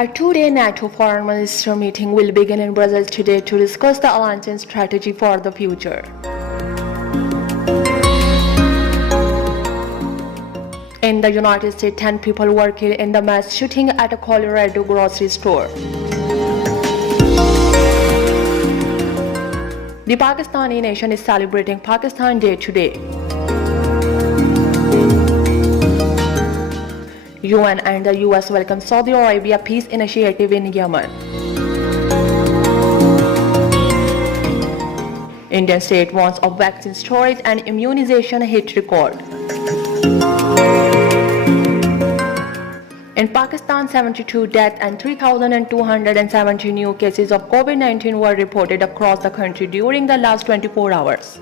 A two-day NATO foreign minister meeting will begin in Brazil today to discuss the alliance strategy for the future. In the United States, 10 people were killed in the mass shooting at a Colorado grocery store. The Pakistani nation is celebrating Pakistan Day today. UN and the US welcome Saudi Arabia peace initiative in Yemen. Indian state wants of vaccine storage and immunization hit record. In Pakistan, 72 deaths and 3,270 new cases of COVID-19 were reported across the country during the last 24 hours.